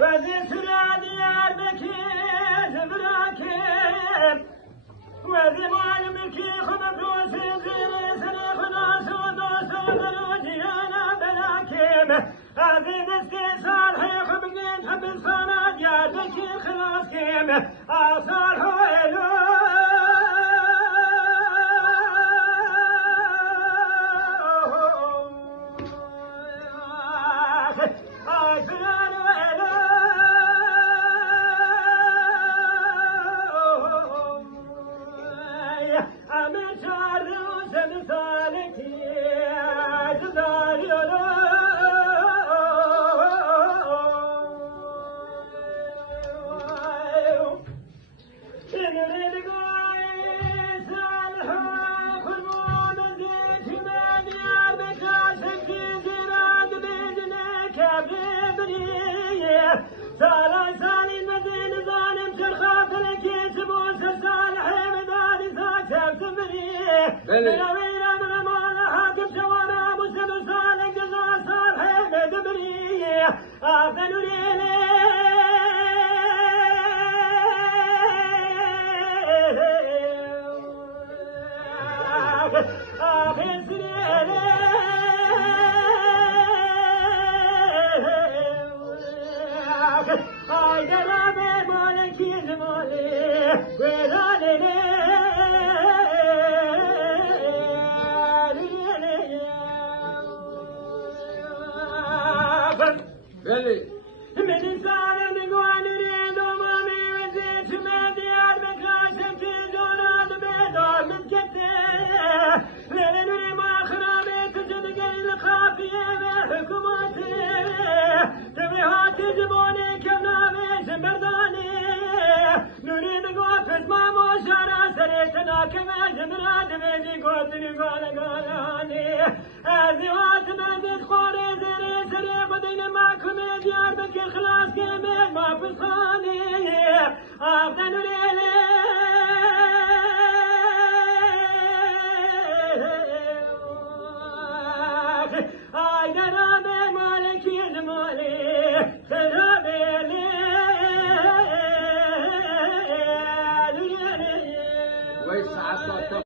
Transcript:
وزيت ديار بكيز براكب وذي معلمكي خبروس زيري سري خلاص ودوس ودروجي أنا بلاكب هذه دستي صالحي خبقين حب الصلاة ديار بكي خلاص كيم صالحو إلو Belli. من إنسان